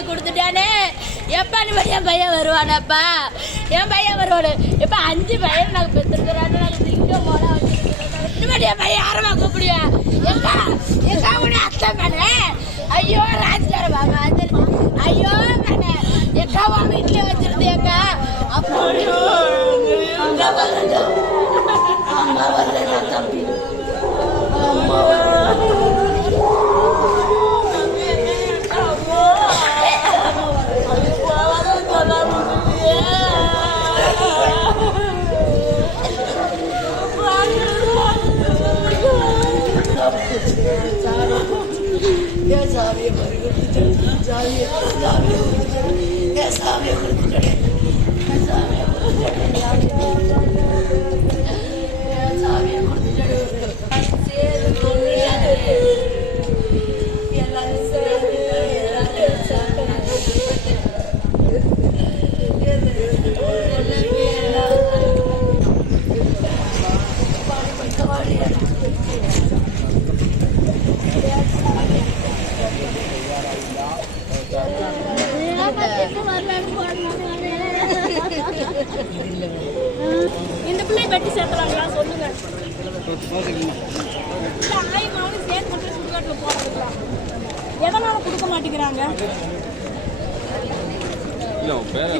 வாங்கி கொடுத்துட்டானே எப்பா நிம்மதி என் பையன் வருவானப்பா என் பையன் வருவானு எப்ப 5 பையன் நாங்கள் பெற்றுக்கிறான்னு நாங்கள் திங்க போல வச்சுருக்கிறோம் நிம்மதி என் பையன் யாரமா கூப்பிடுவா எக்கா எக்கா உடனே அத்தை பண்ணே ஐயோ ராஜ்கார பாபா ஐயோ பண்ணே எக்காவா வீட்டில் வச்சிருந்து எக்கா அப்படியோ அம்மா வரல தம்பி அம்மா இந்த பிள்ளை வெட்டி சேர்த்துறாங்களா சொல்லுங்க ஆயிமாவும் சேர்த்து மட்டும் சுடுகாட்டில் போடுறாங்க எதனால கொடுக்க மாட்டேங்கிறாங்க